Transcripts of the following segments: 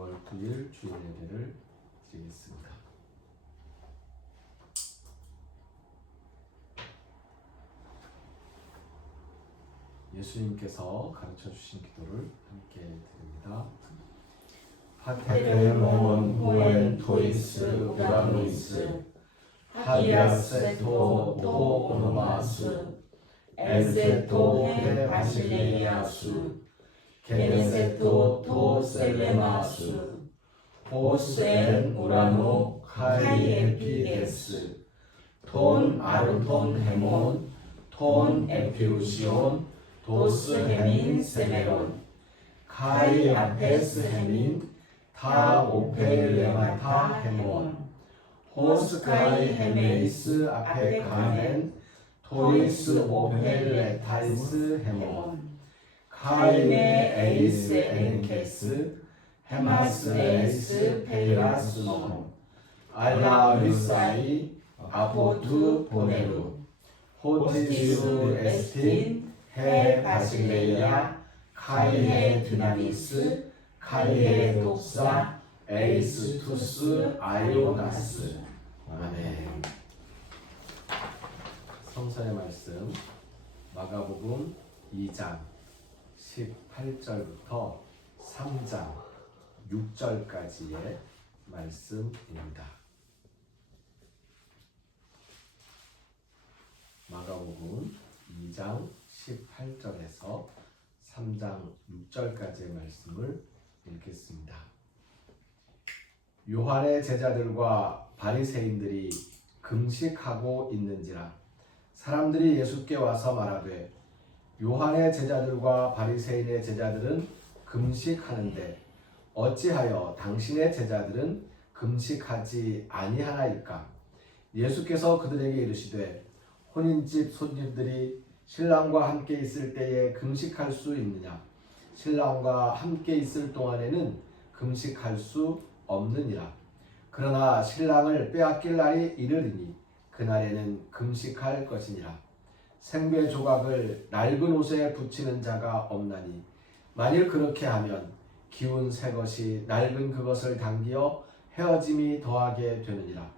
6월 9일 주일 예배를 드리겠습니다. 예수님께서 가르쳐 주신 기도를 함께 드립니다. Pater mon huen tuis uranuis, habeas to onomasu, ense to he basileiasu, kenese to selemasu, hos en urano kai epides, ton aruton hemon, ton epiusion, dos hemin semeron, kai apes hemin, 타 오페레마타 헤몬 호스 카이 헤메이스 아페 카멘 토리스 오페레타이스 헤몬 카이메 에이스 엔케스 헤마스 에이스 페이라스몬 알라 위사이 아포투 보네루 호티수 에스틴 헤 바실레이아 카이헤 드나미스 카이의 독사 에이스투스 아이오나스. 아멘. 성서의 말씀 마가복음 2장 18절부터 3장 6절까지의 말씀입니다. 마가복음 2장 18절에서 3장 6절까지의 말씀을 읽겠습니다. 요한의 제자들과 바리새인들이 금식하고 있는지라 사람들이 예수께 와서 말하되 요한의 제자들과 바리새인의 제자들은 금식하는데 어찌하여 당신의 제자들은 금식하지 아니하나이까? 예수께서 그들에게 이르시되 혼인집 손님들이 신랑과 함께 있을 때에 금식할 수 있느냐? 신랑과 함께 있을 동안에는 금식할 수 없느니라. 그러나 신랑을 빼앗길 날이 이르리니 그날에는 금식할 것이니라. 생배 조각을 낡은 옷에 붙이는 자가 없나니 만일 그렇게 하면 기운 새 것이 낡은 그것을 당기어 헤어짐이 더하게 되느니라.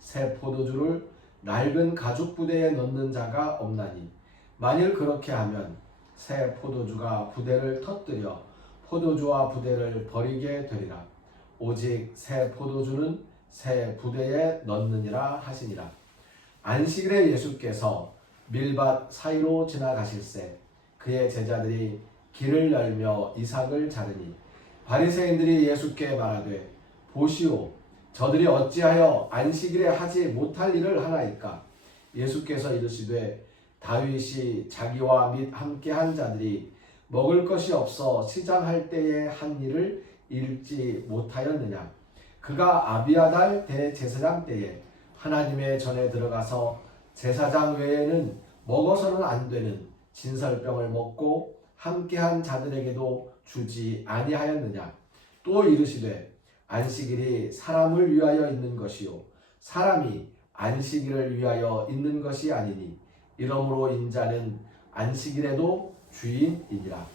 새 포도주를 낡은 가죽 부대에 넣는 자가 없나니 만일 그렇게 하면 새 포도주가 부대를 터뜨려 포도주와 부대를 버리게 되리라. 오직 새 포도주는 새 부대에 넣느니라 하시니라. 안식일에 예수께서 밀밭 사이로 지나가실새 그의 제자들이 길을 열며 이삭을 자르니 바리새인들이 예수께 말하되 보시오 저들이 어찌하여 안식일에 하지 못할 일을 하나이까? 예수께서 이르시되 다윗이 자기와 및 함께한 자들이 먹을 것이 없어 시장할 때에 한 일을 읽지 못하였느냐? 그가 아비아달 대제사장 때에 하나님의 전에 들어가서 제사장 외에는 먹어서는 안 되는 진설병을 먹고 함께한 자들에게도 주지 아니하였느냐? 또 이르시되 안식일이 사람을 위하여 있는 것이요 사람이 안식일을 위하여 있는 것이 아니니 이러므로 인자는 안식일에도 주인이니라.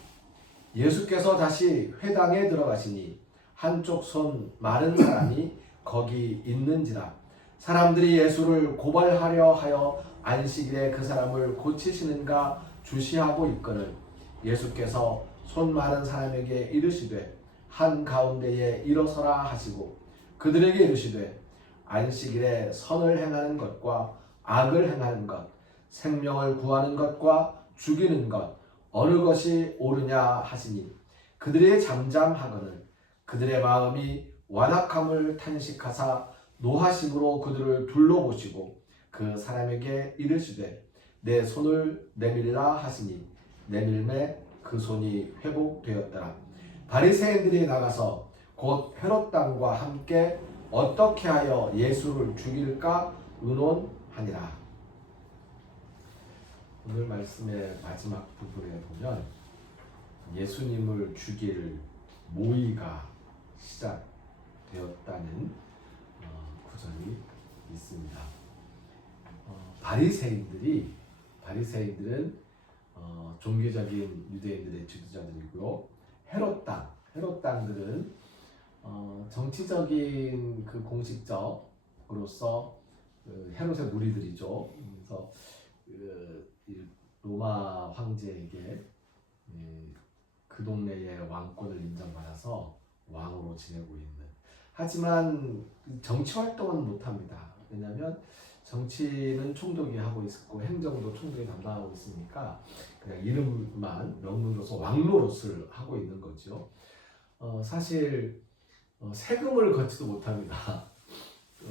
예수께서 다시 회당에 들어가시니 한쪽 손 마른 사람이 거기 있는지라. 사람들이 예수를 고발하려 하여 안식일에 그 사람을 고치시는가 주시하고 있거늘 예수께서 손 마른 사람에게 이르시되 한 가운데에 일어서라 하시고 그들에게 이르시되 안식일에 선을 행하는 것과 악을 행하는 것 생명을 구하는 것과 죽이는 것 어느 것이 옳으냐 하시니 그들이 잠잠하거늘 그들의 마음이 완악함을 탄식하사 노하심으로 그들을 둘러보시고 그 사람에게 이르시되 내 손을 내밀라 하시니 내밀매 그 손이 회복되었더라. 바리새인들이 나가서 곧 헤롯 당과 함께 어떻게 하여 예수를 죽일까 의논하니라. 오늘 말씀의 마지막 부분에 보면 예수님을 죽일 모의가 시작되었다는 구절이 있습니다. 바리새인들은 종교적인 유대인들의 지도자들이고요. 헤롯 당들은 정치적인 그 공식적으로서 그 헤롯의 무리들이죠. 그래서 이 로마 황제에게 그 동네의 왕권을 인정받아서 왕으로 지내고 있는. 하지만 정치 활동은 못합니다. 왜냐하면 정치는 총독이 하고 있고 행정도 총독이 담당하고 있으니까 그냥 이름만 명문으로서 왕노릇을 하고 있는 거죠. 사실 세금을 걷지도 못합니다.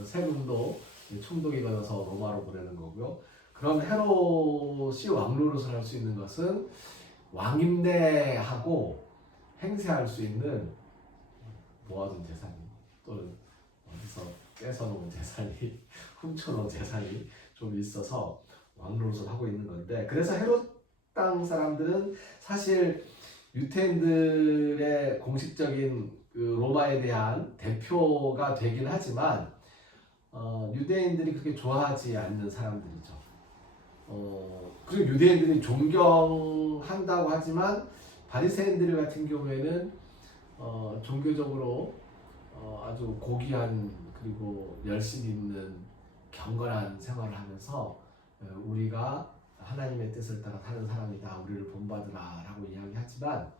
세금도 총독이 걷어서 로마로 보내는 거고요. 그럼 헤롯이 왕노릇을 할 수 있는 것은 왕임대하고 행세할 수 있는 모아둔 재산이 또는 어디서 뺏어놓은 재산이 훔쳐놓은 재산이 좀 있어서 왕노릇을 하고 있는 건데, 그래서 헤롯 땅 사람들은 사실 유태인들의 공식적인 그 로마에 대한 대표가 되긴 하지만 유대인들이 그렇게 좋아하지 않는 사람들이죠. 그리고 유대인들이 존경한다고 하지만 바리새인들 같은 경우에는 종교적으로 아주 고귀한 그리고 열심 있는 경건한 생활을 하면서 우리가 하나님의 뜻을 따라 사는 사람이다, 우리를 본받으라 라고 이야기하지만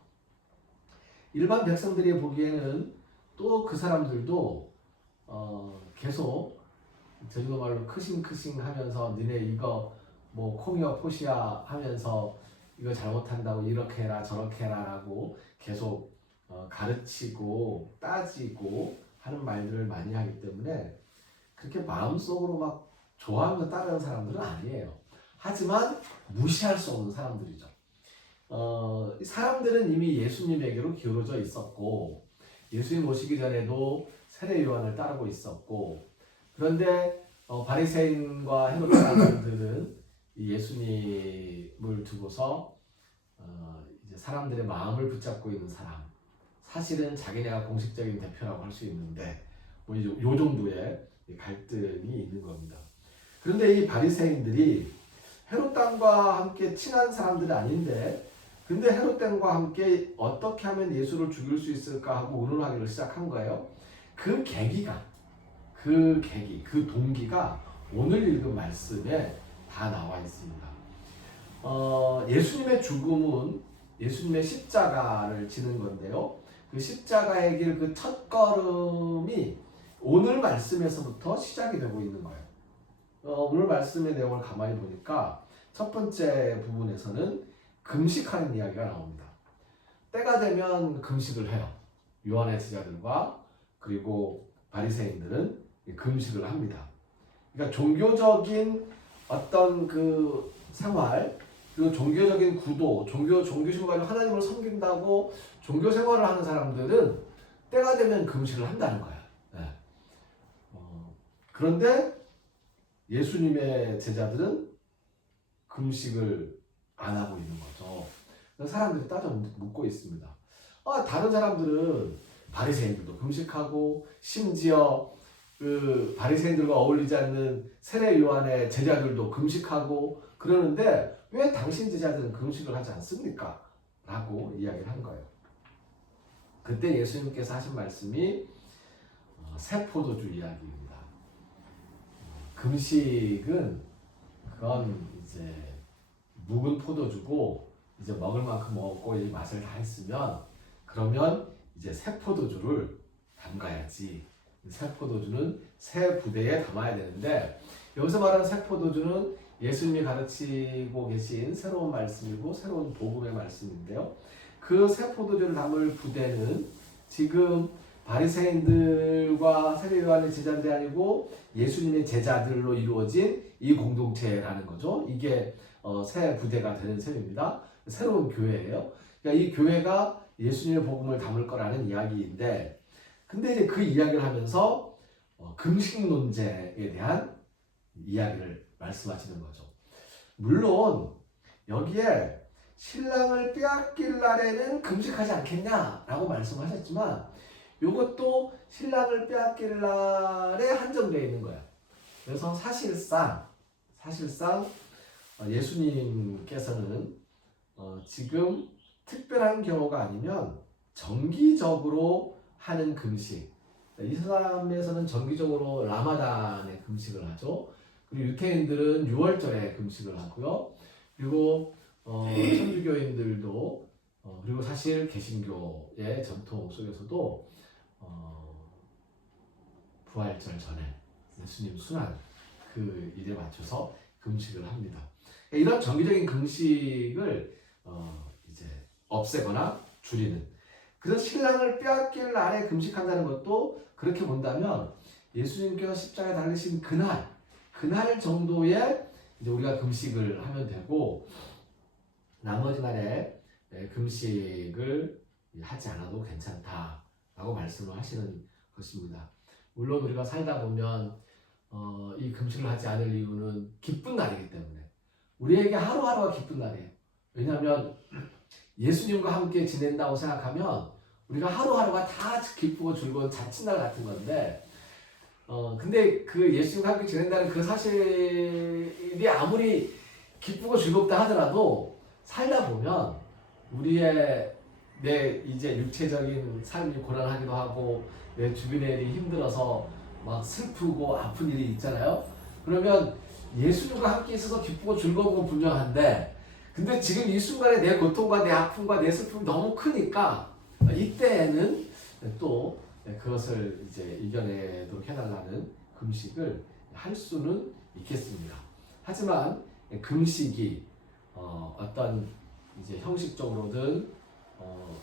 일반 백성들이 보기에는 또 그 사람들도 계속 제주도 말로 크싱크싱 하면서 니네 이거 뭐 콩이야 포시야 하면서 이거 잘못한다고 이렇게 해라 저렇게 해라 라고 계속 가르치고 따지고 하는 말들을 많이 하기 때문에 그렇게 마음속으로 막 좋아하면서 따르는 사람들은 아니에요. 하지만 무시할 수 없는 사람들이죠. 사람들은 이미 예수님에게로 기울어져 있었고 예수님 오시기 전에도 세례 요한을 따르고 있었고, 그런데 바리새인과 헤롯 사람들은 예수님을 두고서 이제 사람들의 마음을 붙잡고 있는 사람, 사실은 자기네가 공식적인 대표라고 할 수 있는데 뭐 요 정도의 갈등이 있는 겁니다. 그런데 이 바리새인들이 헤롯 땅과 함께 친한 사람들이 아닌데, 근데 헤롯 땅과 함께 어떻게 하면 예수를 죽일 수 있을까 하고 의논하기를 시작한 거예요. 그 동기가 오늘 읽은 말씀에 다 나와 있습니다. 예수님의 죽음은 예수님의 십자가를 지는 건데요. 그 십자가의 길 그 첫 걸음이 오늘 말씀에서부터 시작이 되고 있는 거예요. 오늘 말씀의 내용을 가만히 보니까 첫 번째 부분에서는 금식하는 이야기가 나옵니다. 때가 되면 금식을 해요. 요한의 제자들과 그리고 바리새인들은 금식을 합니다. 그러니까 종교적인 어떤 그 생활, 그리고 종교적인 구도, 종교심을 가지고 하나님을 섬긴다고 종교 생활을 하는 사람들은 때가 되면 금식을 한다는 거야. 네. 그런데 예수님의 제자들은 금식을 안 하고 있는 거죠. 사람들이 따져 묻고 있습니다. 다른 사람들은 바리새인들도 금식하고 심지어 그 바리새인들과 어울리지 않는 세례 요한의 제자들도 금식하고 그러는데 왜 당신 제자들은 금식을 하지 않습니까? 라고 이야기를 한 거예요. 그때 예수님께서 하신 말씀이 새 포도주 이야기입니다. 금식은 그건 이제 묵은 포도주고 이제 먹을 만큼 먹고 이 맛을 다 했으면 그러면 이제 새 포도주를 담가야지. 새 포도주는 새 부대에 담아야 되는데, 여기서 말하는 새 포도주는 예수님이 가르치고 계신 새로운 말씀이고 새로운 복음의 말씀인데요. 그 새 포도주를 담을 부대는 지금 바리새인들과 세례 요한의 제자들이 아니고 예수님의 제자들로 이루어진 이 공동체라는 거죠. 이게 새 부대가 되는 셈입니다. 새로운 교회예요. 그러니까 이 교회가 예수님의 복음을 담을 거라는 이야기인데, 근데 이제 그 이야기를 하면서 금식 논제에 대한 이야기를 말씀하시는 거죠. 물론 여기에 신랑을 빼앗길 날에는 금식하지 않겠냐라고 말씀하셨지만 이것도 신랑을 빼앗길 날에 한정되어 있는 거예요. 그래서 사실상 예수님께서는 지금 특별한 경우가 아니면 정기적으로 하는 금식, 이슬람에서는 정기적으로 라마단에 금식을 하죠. 그리고 유태인들은 6월절에 금식을 하고요. 그리고 천주교인들도 그리고 사실 개신교의 전통 속에서도 부활절 전에 예수님 순환 그 일에 맞춰서 금식을 합니다. 이런 정기적인 금식을 이제 없애거나 줄이는. 그래서 신랑을 빼앗길 날에 금식한다는 것도 그렇게 본다면 예수님께서 십자가에 달리신 그날 정도에 이제 우리가 금식을 하면 되고 나머지 날에 금식을 하지 않아도 괜찮다라고 말씀을 하시는 것입니다. 물론 우리가 살다 보면 이 금식을 하지 않을 이유는 기쁜 날이기 때문에 우리에게 하루하루가 기쁜 날이에요. 왜냐하면 예수님과 함께 지낸다고 생각하면 우리가 하루하루가 다 기쁘고 즐거운 자칫날 같은 건데 근데 그 예수님과 함께 지낸다는 그 사실이 아무리 기쁘고 즐겁다 하더라도 살다 보면 우리의 내 이제 육체적인 삶이 고난하기도 하고 내 주변의 일이 힘들어서 막 슬프고 아픈 일이 있잖아요. 그러면 예수님과 함께 있어서 기쁘고 즐거운 건 분명한데 근데 지금 이 순간에 내 고통과 내 아픔과 내 슬픔이 너무 크니까 이때에는 또 그것을 이제 이겨내도록 해달라는 금식을 할 수는 있겠습니다. 하지만 금식이 어떤 이제 형식적으로든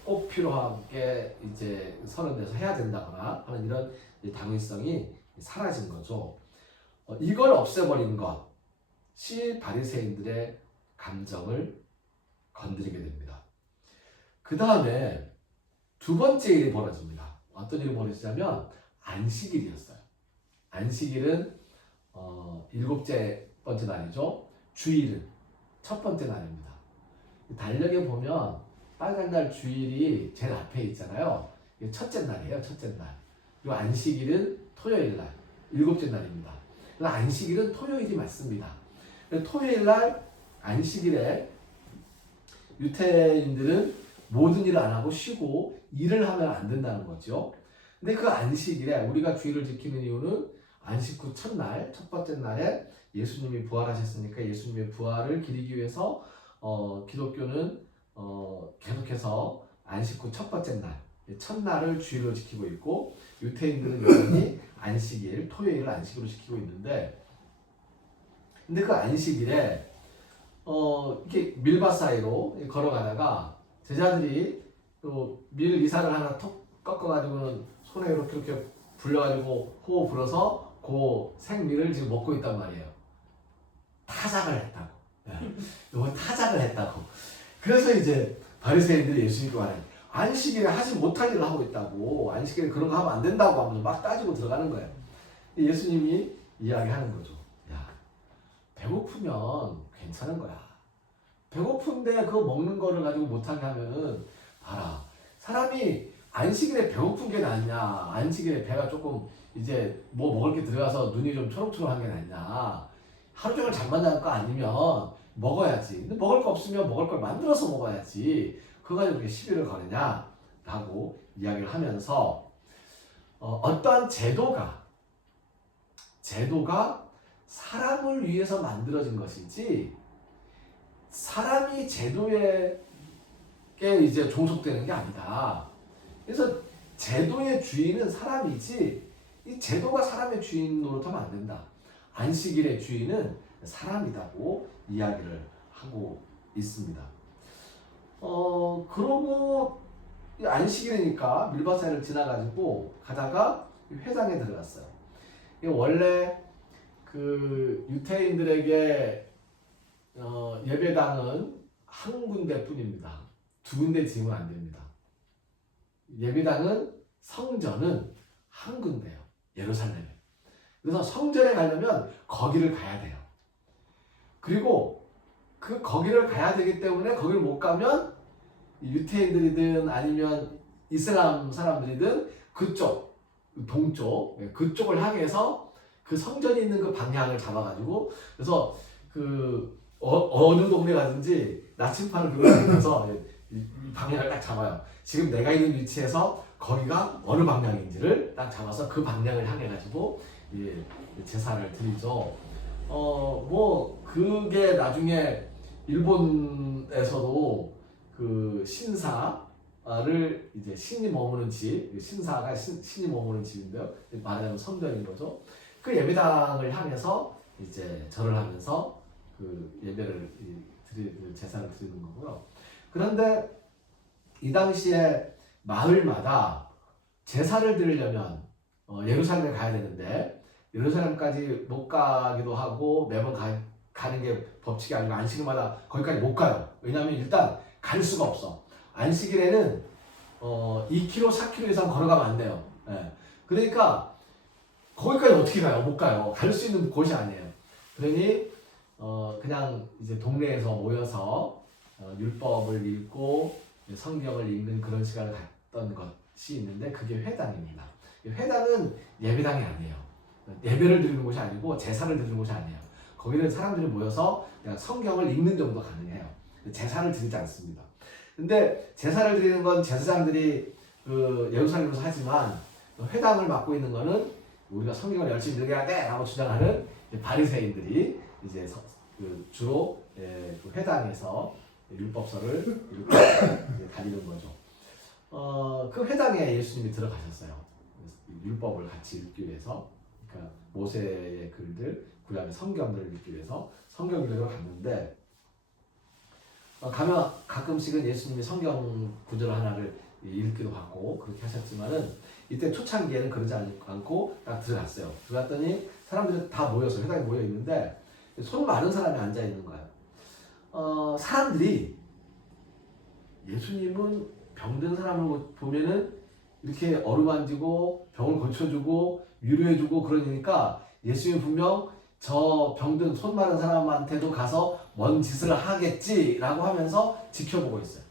꼭 필요하게 이제 서른돼서 해야 된다거나 하는 이런 당위성이 사라진 거죠. 이걸 없애버린 것이 바리새인들의 감정을 건드리게 됩니다. 그 다음에 두 번째 일이 벌어집니다. 어떤 일이 벌어지냐면 안식일이었어요. 안식일은 7번째 날이죠. 주일은 첫 번째 날입니다. 달력에 보면 빨간 날 주일이 제일 앞에 있잖아요. 이게 첫째 날이에요. 첫째 날. 그리고 안식일은 토요일 날, 7째 날입니다. 그래서 안식일은 토요일이 맞습니다. 토요일 날 안식일에 유태인들은 모든 일을 안 하고 쉬고 일을 하면 안 된다는 거죠. 근데 그 안식일에 우리가 주일을 지키는 이유는 안식 후 첫날, 첫 번째 날에 예수님이 부활하셨으니까 예수님의 부활을 기리기 위해서 기독교는 계속해서 안식 후 첫 번째 날, 첫날을 주일로 지키고 있고 유태인들은 여전히 안식일, 토요일을 안식으로 지키고 있는데 근데 그 안식일에 이렇게 밀밭 사이로 걸어가다가 제자들이 또 밀 이삭을 하나 톡 꺾어가지고는 손에 이렇게 불려가지고 호흡 불어서 그 생밀을 지금 먹고 있단 말이에요. 타작을 했다고. 이거 타작을 했다고. 그래서 이제 바리새인들이 예수님께 말해요. 안식일에 하지 못할 일을 하고 있다고. 안식일에 그런 거 하면 안 된다고 하면서 막 따지고 들어가는 거예요. 예수님이 이야기하는 거죠. 야, 배고프면 괜찮은 거야. 배고픈데 그거 먹는 거를 가지고 못하게 하면은 봐라. 사람이 안식일에 배고픈 게 낫냐, 안식일에 배가 조금 이제 뭐 먹을 게 들어가서 눈이 좀 초록초록한 게 낫냐, 하루 종일 잠만 자는 거 아니면 먹어야지. 근데 먹을 거 없으면 먹을 걸 만들어서 먹어야지. 그거 가지고 그렇게 시비를 거느냐 라고 이야기를 하면서 어떠한 제도가 사람을 위해서 만들어진 것이지 사람이 제도에 이제 종속되는 게 아니다. 그래서 제도의 주인은 사람이지 이 제도가 사람의 주인 노릇하면 안 된다. 안식일의 주인은 사람이라고 이야기를 하고 있습니다. 그러고 안식일이니까 밀밭 사이를 지나가지고 가다가 회당에 들어갔어요. 원래 그 유태인들에게 예배당은 한 군데뿐입니다. 두 군데 지으면 안 됩니다. 예배당은 성전은 한 군데예요. 예루살렘에. 그래서 성전에 가려면 거기를 가야 돼요. 그리고 거기를 가야 되기 때문에 거기를 못 가면 유태인들이든 아니면 이슬람 사람들이든 그쪽 동쪽 그쪽을 향해서 그 성전이 있는 그 방향을 잡아가지고 그래서 어느 동네 가든지 나침판을 들고 다니면서 이 방향을 딱 잡아요. 지금 내가 있는 위치에서 거기가 어느 방향인지를 딱 잡아서 그 방향을 향해 가지고 제사를 드리죠. 뭐 그게 나중에 일본에서도 그 신사를 이제 신이 머무는 집, 신사가 신이 머무는 집인데요. 말하자면 성전인 거죠. 그 예배당을 향해서 이제 절을 하면서 그 예배를 제사를 드리는 거고요. 그런데 이 당시에 마을마다 제사를 드리려면 예루살렘에 가야 되는데 예루살렘까지 못 가기도 하고 매번 가는 게 법칙이 아니고 안식일마다 거기까지 못 가요. 왜냐하면 일단 갈 수가 없어. 안식일에는 2km, 4km 이상 걸어가면 안 돼요. 예. 그러니까 거기까지 어떻게 가요? 못 가요. 갈 수 있는 곳이 아니에요. 그러니 그냥 이제 동네에서 모여서 율법을 읽고 성경을 읽는 그런 시간을 갖던 것이 있는데 그게 회당입니다. 회당은 예배당이 아니에요. 예배를 드리는 곳이 아니고 제사를 드리는 곳이 아니에요. 거기는 사람들이 모여서 그냥 성경을 읽는 정도 가능해요. 제사를 드리지 않습니다. 근데 제사를 드리는 건 제사장들이 그 예루살렘에서 하지만 회당을 맡고 있는 거는 우리가 성경을 열심히 읽어야 돼! 라고 주장하는 바리새인들이 이제 주로 그 회당에서 율법서를 읽고 다니는 거죠. 그 회당에 예수님이 들어가셨어요. 율법을 같이 읽기 위해서. 그러니까 모세의 글들, 그다음에 성경들을 읽기 위해서 성경 읽으러 갔는데 가면 가끔씩은 예수님이 성경 구절 하나를 읽기도 하고 그렇게 하셨지만은 이때 초창기에는 그러지 않고 딱 들어갔어요. 들어갔더니 사람들이 다 모여서 회당에 모여 있는데 손 마른 사람이 앉아 있는 거예요. 사람들이 예수님은 병든 사람을 보면은 이렇게 어루만지고 병을 고쳐주고 위로해주고 그러니까 예수님이 분명 저 병든 손 마른 사람한테도 가서 뭔 짓을 하겠지라고 하면서 지켜보고 있어요.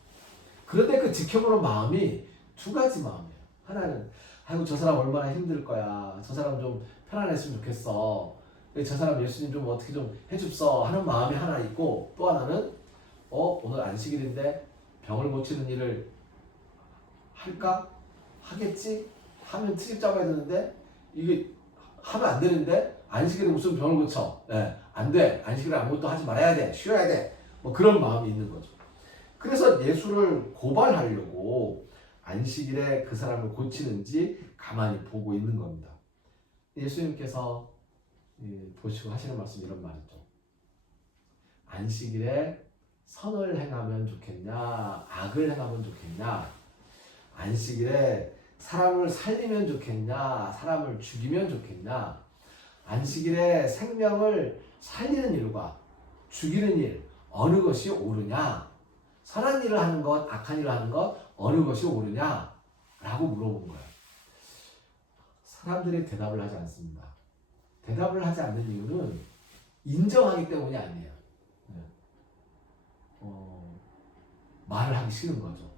그런데 그 지켜보는 마음이 두 가지 마음이에요. 하나는 아이고 저 사람 얼마나 힘들 거야. 저 사람 좀 편안했으면 좋겠어. 저 사람 예수님 좀 어떻게 좀 해줍서 하는 마음이 하나 있고 또 하나는 오늘 안식일인데 병을 고치는 일을 할까? 하겠지? 하면 트집 잡아야 되는데 이게 하면 안 되는데 안식일에 무슨 병을 고쳐? 안 돼. 안식일에 아무것도 하지 말아야 돼. 쉬어야 돼. 뭐 그런 마음이 있는 거죠. 그래서 예수를 고발하려고 안식일에 그 사람을 고치는지 가만히 보고 있는 겁니다. 예수님께서 보시고 하시는 말씀 이런 말이죠. 안식일에 선을 행하면 좋겠냐, 악을 행하면 좋겠냐, 안식일에 사람을 살리면 좋겠냐, 사람을 죽이면 좋겠냐, 안식일에 생명을 살리는 일과 죽이는 일, 어느 것이 옳으냐, 선한 일을 하는 것, 악한 일을 하는 것, 어느 것이 옳으냐? 라고 물어본 거예요. 사람들이 대답을 하지 않습니다. 대답을 하지 않는 이유는 인정하기 때문이 아니에요. 말을 하기 싫은 거죠.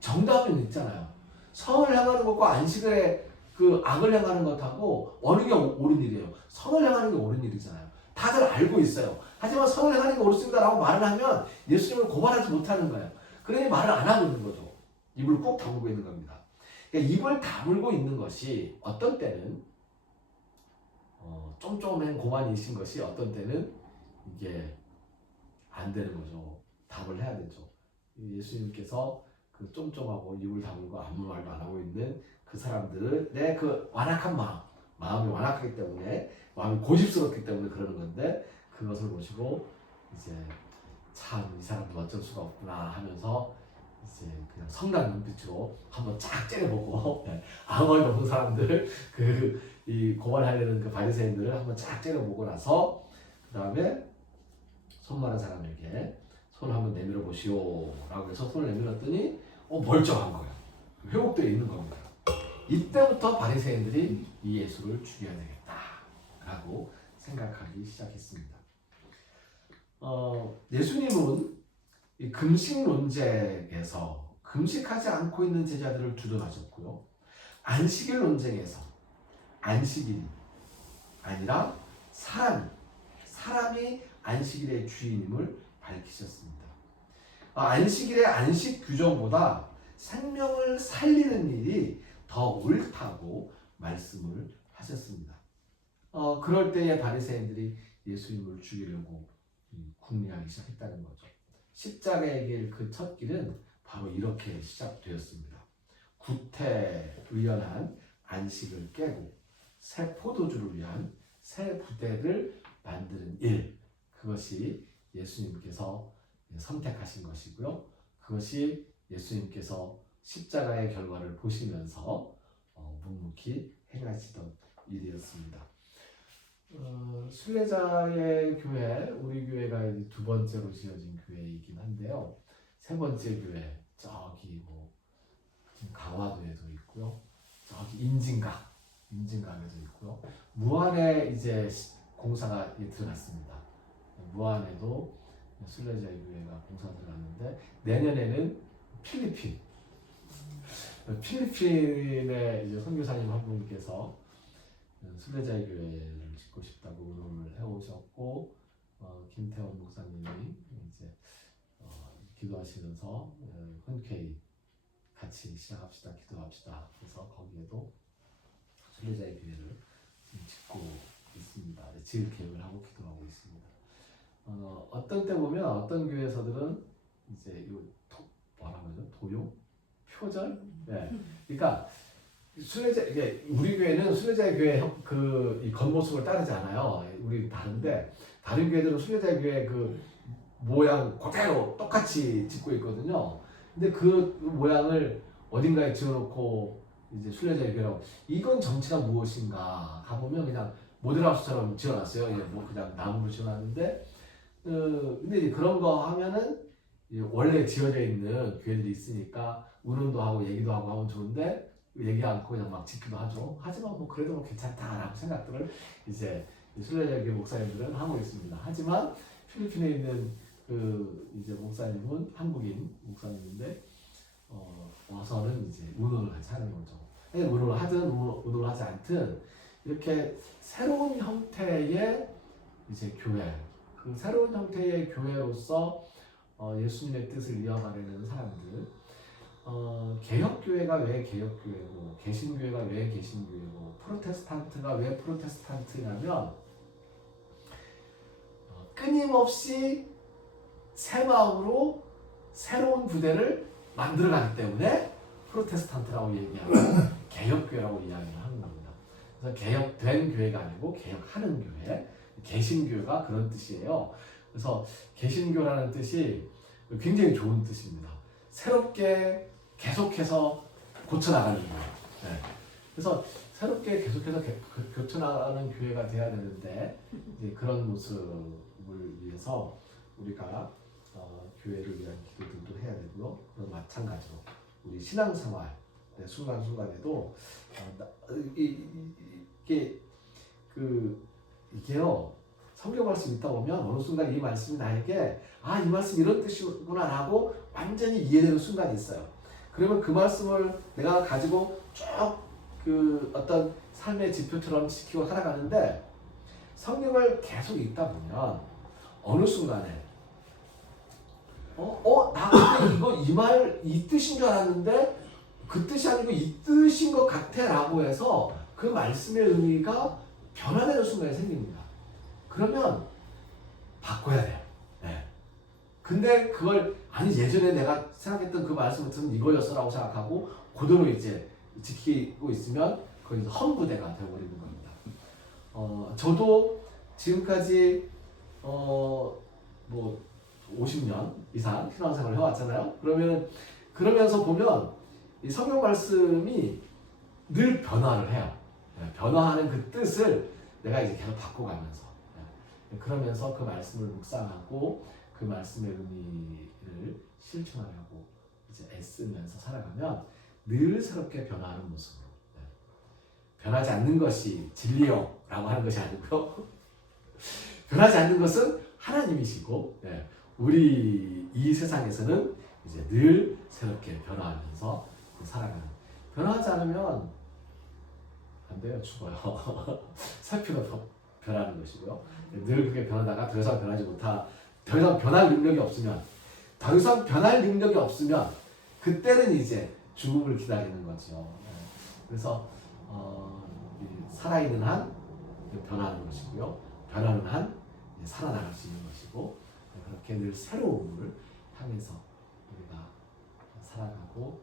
정답은 있잖아요. 선을 행하는 것과 안식일에 그 악을 행하는 것하고 어느 게 옳은 일이에요? 선을 행하는 게 옳은 일이잖아요. 다들 알고 있어요. 하지만 선을 행하는 게 옳습니다라고 말을 하면 예수님을 고발하지 못하는 거예요. 그러니 말을 안 하고 있는 거죠. 입을 꾹 다물고 있는 겁니다. 그러니까 입을 다물고 있는 것이 어떤 때는 쫌쫌한 고만이신 것이 어떤 때는 이게 안 되는 거죠. 답을 해야 되죠. 예수님께서 그 쫌쫌하고 입을 다물고 아무 말도 안 하고 있는 그 사람들의 그 완악한 마음이 완악하기 때문에 마음이 고집스럽기 때문에 그러는 건데 그것을 보시고 이제 참 이 사람도 어쩔 수가 없구나 하면서 이제 그냥 성난 눈빛으로 한번 쫙 째려보고 아무 말도 없는 사람들 이 고발하려는 그 바리새인들을 한번 쫙 째려보고 나서 그 다음에 손 마른 사람에게 손을 한번 내밀어 보시오 라고 해서 손을 내밀었더니 멀쩡한 거예요. 회복되어 있는 겁니다. 이때부터 바리새인들이 이 예수를 죽여야 되겠다 라고 생각하기 시작했습니다. 예수님은 이 금식 논쟁에서 금식하지 않고 있는 제자들을 두둔하셨고요. 안식일 논쟁에서 안식일이 아니라 사람이 안식일의 주인임을 밝히셨습니다. 안식일의 안식 규정보다 생명을 살리는 일이 더 옳다고 말씀을 하셨습니다. 그럴 때에 바리새인들이 예수님을 죽이려고 궁리하기 시작했다는 거죠. 십자가의 길, 그 첫 길은 바로 이렇게 시작되었습니다. 구태의연한 안식을 깨고 새 포도주를 위한 새 부대를 만드는 일, 그것이 예수님께서 선택하신 것이고요. 그것이 예수님께서 십자가의 결과를 보시면서 묵묵히 행하시던 일이었습니다. 순례자의 교회, 우리 교회가 이제 두 번째로 지어진 교회이긴 한데요. 세 번째 교회, 저기 강화도에도 있고요. 저기 임진강에도 있고요. 무안에 이제 공사가 들어갔습니다. 무안에도 순례자의 교회가 공사 들어갔는데 내년에는 필리핀의 이제 선교사님 한 분께서 순례자의 교회를 짓고 싶다고 의논을 해오셨고 김태원 목사님이 이제 기도하시면서 흔쾌히 같이 시작합시다, 기도합시다. 그래서 거기에도 순례자의 교회를 지금 짓고 있습니다. 지을 계획을 하고 기도하고 있습니다. 어떤 때 보면 어떤 교회에서들은 이제 뭐라고 하죠? 도용? 표절? 네. 그러니까 이게 우리 교회는 순례자의 교회 이 겉모습을 따르지 않아요. 우리 다른데 다른 교회들은 순례자의 교회 그 모양 그대로 똑같이 짓고 있거든요. 근데 그 모양을 어딘가에 지어놓고 이제 순례자의 교회라고, 이건 정체가 무엇인가 가보면 그냥 모델하우스처럼 지어놨어요. 이제 그냥 나무로 지어놨는데 근데 이제 그런 거 하면은 원래 지어져 있는 교회들이 있으니까 운운도 하고 얘기도 하고 하면 좋은데 얘기 않고 그냥 막 짓기도 하죠. 하지만 그래도 괜찮다라고 생각들을 이제 순례자의 교회 목사님들은 하고 있습니다. 하지만 필리핀에 있는 이제 목사님은 한국인 목사님인데 와서는 이제 운운을 같이 하는 거죠. 운운을 하든 운운을 하지 않든 이렇게 새로운 형태의 이제 교회, 그 새로운 형태의 교회로서 예수님의 뜻을 이어가려는 사람들, 개혁교회가 왜 개혁교회고, 개신교회가 왜 개신교회고, 프로테스탄트가 왜 프로테스탄트냐면 끊임없이 새 마음으로 새로운 부대를 만들어가기 때문에 프로테스탄트라고 얘기하고 개혁교회라고 이야기를 하는 겁니다. 그래서 개혁된 교회가 아니고 개혁하는 교회, 개신교회가 그런 뜻이에요. 그래서 개신교라는 뜻이 굉장히 좋은 뜻입니다. 새롭게 계속해서 고쳐나가는 거예요. 네. 그래서 새롭게 계속해서 고쳐나가는 교회가 돼야 되는데 이제 그런 모습을 위해서 우리가 교회를 위한 기도들도 해야 되고요. 그런 마찬가지로 우리 신앙생활 순간순간에도 이게요. 성경 말씀 읽다 보면 어느 순간 이 말씀이 나에게 이 말씀 이런 뜻이구나라고 완전히 이해되는 순간이 있어요. 그러면 그 말씀을 내가 가지고 쭉 어떤 삶의 지표처럼 지키고 살아가는데 성경을 계속 읽다 보면 어느 순간에 나 근데 이 뜻인 줄 알았는데 그 뜻이 아니고 이 뜻인 것 같아라고 해서 그 말씀의 의미가 변화되는 순간이 생깁니다. 그러면 바꿔야 돼요. 네. 근데 그걸 예전에 내가 생각했던 그 말씀은 이거였어라고 생각하고 그대로 이제 지키고 있으면 그건 험부대가 되어버리는 겁니다. 저도 지금까지 50년 이상 신앙생활을 해왔잖아요. 그러면서 보면 이 성경 말씀이 늘 변화를 해요. 네. 변화하는 그 뜻을 내가 이제 계속 바꿔가면서 그러면서 그 말씀을 묵상하고 그 말씀의 의미를 실천하려고 이제 애쓰면서 살아가면 늘 새롭게 변화하는 모습으로 변하지 않는 것이 진리요라고 하는 것이 아니고요. 변하지 않는 것은 하나님이시고 우리 이 세상에서는 이제 늘 새롭게 변화하면서 살아가는. 변하지 않으면 안 돼요. 죽어요. 살피가 더 변하는 것이고요. 늘 그렇게 변하다가 더 이상 변할 능력이 없으면 그때는 이제 죽음을 기다리는 거죠. 그래서 이 살아있는 한 변하는 것이고요. 변하는 한 살아나갈 수 있는 것이고, 그렇게 늘 새로움을 향해서 우리가 살아가고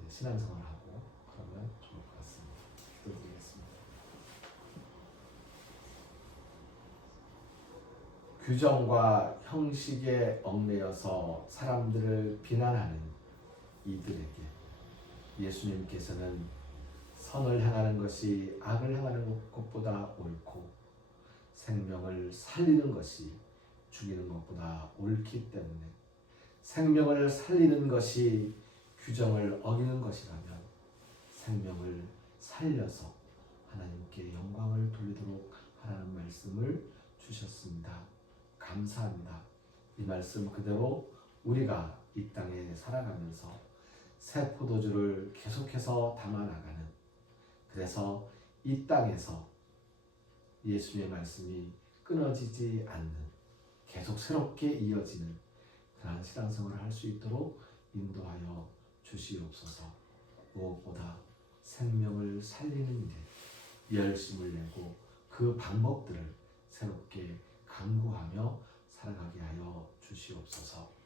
이제 신앙생활을 하고 그러면 좋을 것 같습니다. 기도드리겠습니다. 규정과 형식에 얽매여서 사람들을 비난하는 이들에게 예수님께서는 선을 향하는 것이 악을 향하는 것보다 옳고 생명을 살리는 것이 죽이는 것보다 옳기 때문에 생명을 살리는 것이 규정을 어기는 것이라면 생명을 살려서 하나님께 영광을 돌리도록 하라는 말씀을 주셨습니다. 감사합니다. 이 말씀 그대로 우리가 이 땅에 살아가면서 새 포도주를 계속해서 담아나가는, 그래서 이 땅에서 예수님의 말씀이 끊어지지 않는, 계속 새롭게 이어지는 그러한 신앙생활을 할 수 있도록 인도하여 주시옵소서. 무엇보다 생명을 살리는 일에 열심을 내고 그 방법들을 새롭게 강구하며 살아가게 하여 주시옵소서.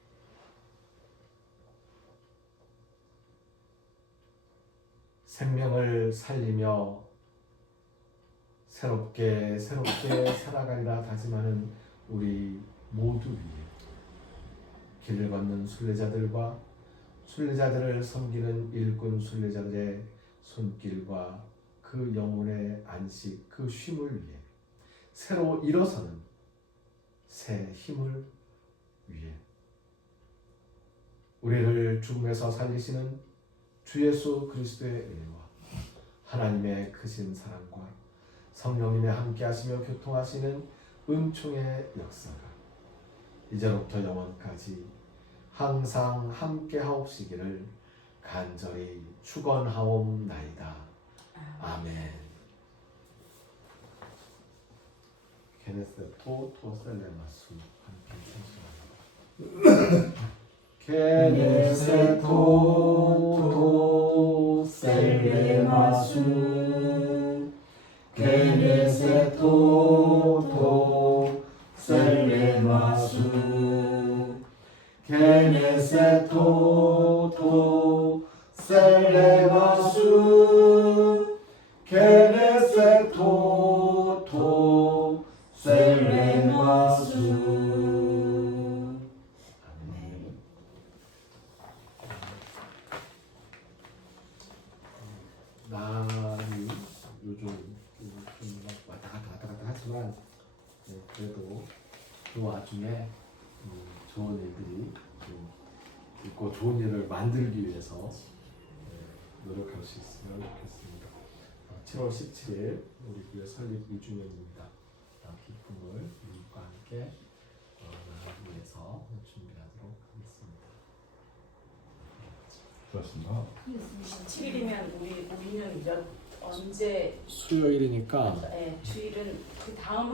생명을 살리며 새롭게 살아가리라 다짐하는 우리 모두 위에 길을 걷는 순례자들과 순례자들을 섬기는 일꾼 순례자들의 손길과 그 영혼의 안식, 그 쉼을 위해 새로 일어서는 새 힘을 위해 우리를 죽음에서 살리시는 주 예수 그리스도의 은혜와 하나님의 크신 사랑과 성령님의 함께하시며 교통하시는 은총의 역사가 이제로부터 영원까지 항상 함께하옵시기를 간절히 축원하옵나이다. 아멘. 케네세토 토셀레마수 함께 찬송합니다. 케네세토 토셀레마수 케네세토 토셀레마수 케네세토 토셀레마수 케네세토 토셀레마수. 나는 요즘 좀 왔다 갔다 하지만 그래도 그 와중에 좋은 일들이 좀 있고 좋은 일을 만들기 위해서 노력할 수 있으면 좋겠습니다. 7월 17일 우리 교회 설립 2주년입니다. 기쁨을 우리과 함께 나가기 위해서 준비하도록 하겠습니다. 좋았습니다. 17일이면 우리 5인연이죠. 언제 수요일이니까 주일은 그 다음